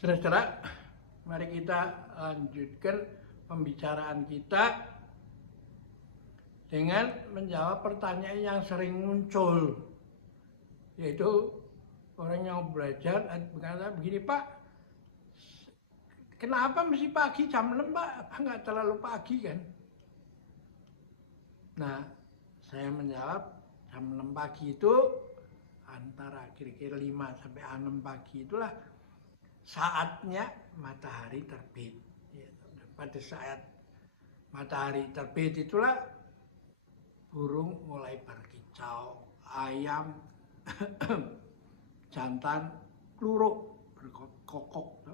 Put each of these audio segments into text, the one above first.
Saudara, mari kita lanjutkan pembicaraan kita dengan menjawab pertanyaan yang sering muncul, yaitu orang yang belajar berkata begini, Pak, kenapa mesti pagi jam 6, Pak? Apa nggak terlalu pagi kan? Nah, saya menjawab jam 6 pagi itu antara kira-kira 5 sampai 6 pagi itulah saatnya matahari terbit. Pada saat matahari terbit itulah burung mulai berkicau, ayam jantan kluruk berkokok.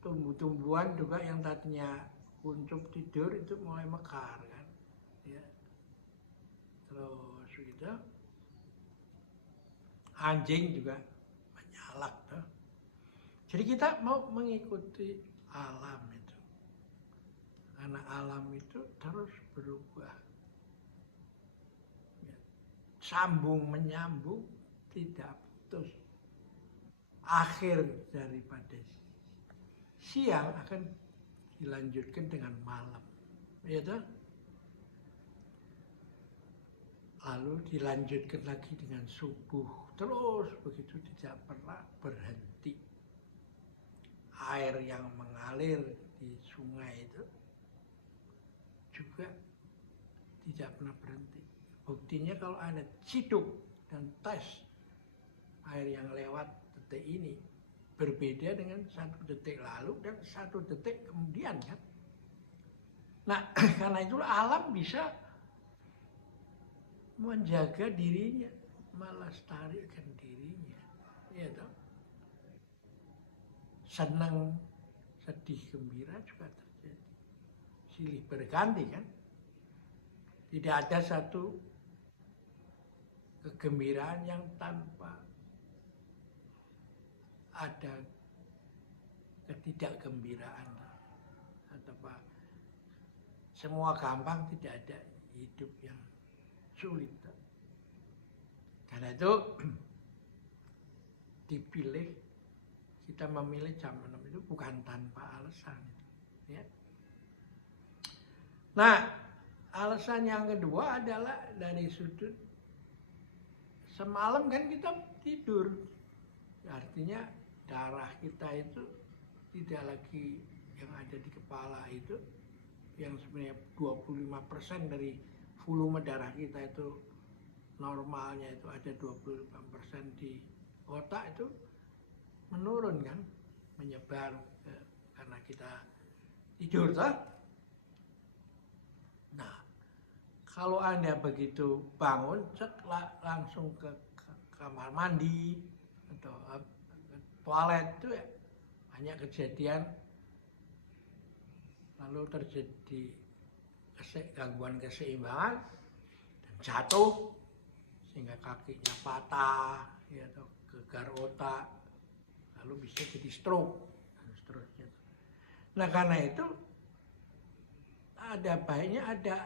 Tumbuh-tumbuhan juga yang tadinya kuncup tidur itu mulai mekar kan, ya. Terus gitu, anjing juga menyalak tuh. Jadi kita mau mengikuti alam itu, karena alam itu terus berubah, ya. Sambung menyambung, tidak putus. Akhir daripada siang akan dilanjutkan dengan malam, ya toh? Lalu dilanjutkan lagi dengan subuh, terus begitu, tidak pernah berhenti. Air yang mengalir di sungai itu juga tidak pernah berhenti. Buktinya kalau Anda ciduk dan tes air yang lewat detik ini berbeda dengan 1 detik lalu dan 1 detik kemudian kan. Nah, karena itulah alam bisa menjaga dirinya, melestarikan dirinya, ya toh. Senang, sedih, gembira juga terjadi, silih berganti kan. Tidak ada satu kegembiraan yang tanpa ada ketidakgembiraan, atau apa, semua gampang, tidak ada hidup yang sulit. Karena itu dipilih, kita memilih jam 6 itu bukan tanpa alasan, ya. Nah, alasan yang kedua adalah dari sudut semalam kan kita tidur, artinya darah kita itu tidak lagi yang ada di kepala itu, yang sebenarnya 25% dari volume darah kita itu normalnya itu ada 25% di otak, itu menurun kan, menyebar karena kita tidur toh. Nah, kalau Anda begitu bangun, langsung ke kamar mandi atau toilet itu ya banyak kejadian, lalu terjadi gangguan keseimbangan dan jatuh sehingga kakinya patah, ya, atau gegar otak, lalu bisa jadi stroke dan seterusnya. Nah, karena itu ada baiknya ada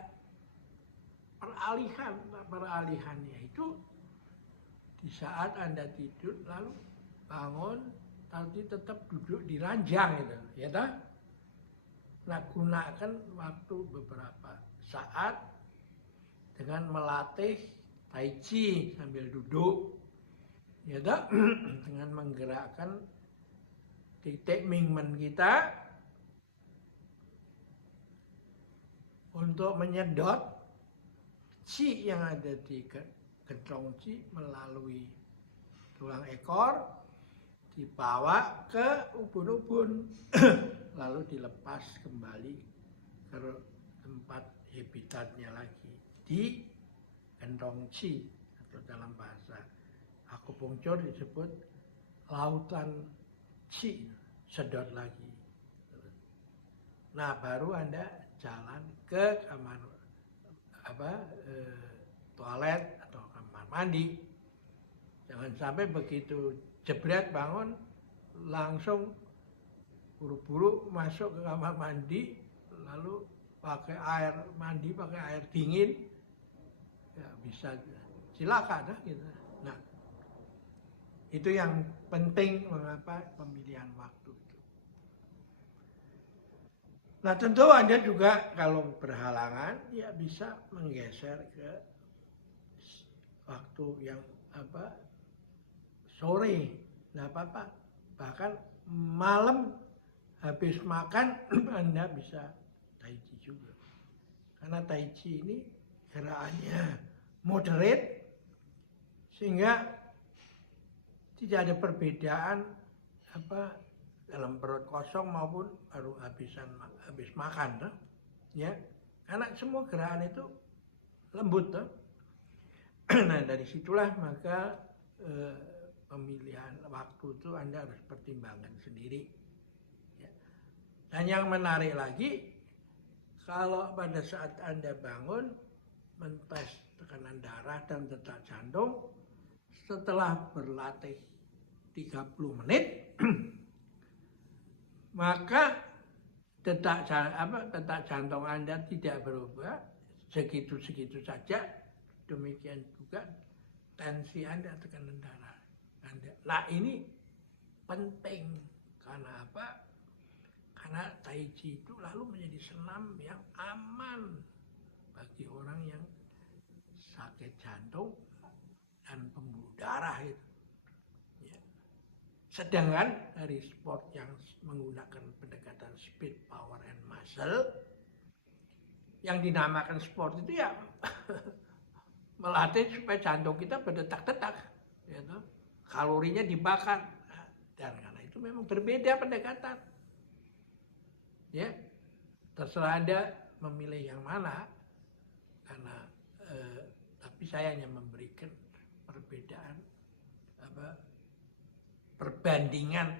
peralihannya itu di saat Anda tidur lalu bangun, tapi tetap duduk di ranjang gitu, ya toh? Nah, gunakan waktu beberapa saat dengan melatih tai chi sambil duduk, ya toh? Dengan menggerakkan titik mingmen kita untuk menyedot chi yang ada di gentong chi melalui tulang ekor, dibawa ke ubun-ubun, lalu dilepas kembali ke tempat habitatnya lagi di gentong chi, atau dalam bahasa akupunktur disebut lautan chi, sedot lagi. Nah, baru Anda jalan ke kamar toilet atau kamar mandi. Jangan sampai begitu jebret bangun langsung buru-buru masuk ke kamar mandi, lalu pakai air mandi pakai air dingin, ya bisa celaka dah gitu. Nah, itu yang penting mengapa pemilihan waktu itu. Nah tentu Anda juga kalau berhalangan ya bisa menggeser ke waktu yang sore, nggak apa-apa. Bahkan malam habis makan Anda bisa Tai Chi juga. Karena Tai Chi ini gerakannya moderate sehingga tidak ada perbedaan dalam perut kosong maupun baru habis makan, ya. Karena semua gerakan itu lembut, Nah dari situlah maka pemilihan waktu itu Anda harus pertimbangkan sendiri. Ya. Dan yang menarik lagi, kalau pada saat Anda bangun mentes tekanan darah dan detak jantung, setelah berlatih 30 menit, maka detak jantung Anda tidak berubah, segitu-segitu saja. Demikian juga tensi Anda, tekanan darah Anda. Nah ini penting, karena apa? Karena Tai Chi itu lalu menjadi senam yang aman bagi orang yang sakit jantung dan pembuluh darah itu. Ya. Sedangkan dari sport yang menggunakan pendekatan speed, power, and muscle, yang dinamakan sport itu ya melatih supaya jantung kita berdetak-detak, gitu. Kalorinya dibakar, dan karena itu memang berbeda pendekatan. Ya, terserah Anda memilih yang mana, karena tapi saya hanya memberikan perbedaan, perbandingan,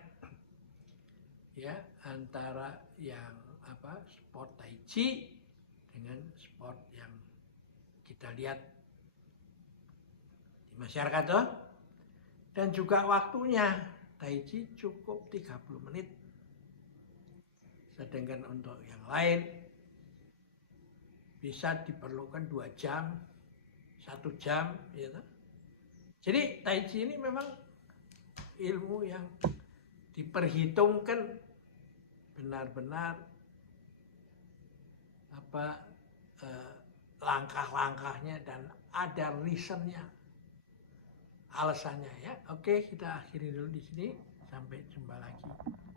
ya, antara yang sport Tai Chi dengan sport yang kita lihat di masyarakat, dan juga waktunya. Tai Chi cukup 30 menit, sedangkan untuk yang lain bisa diperlukan 2 jam, 1 jam, gitu. Jadi Tai Chi ini memang ilmu yang diperhitungkan benar-benar langkah-langkahnya, dan ada reasonnya, alasannya, ya. Oke, kita akhiri dulu di sini. Sampai jumpa lagi.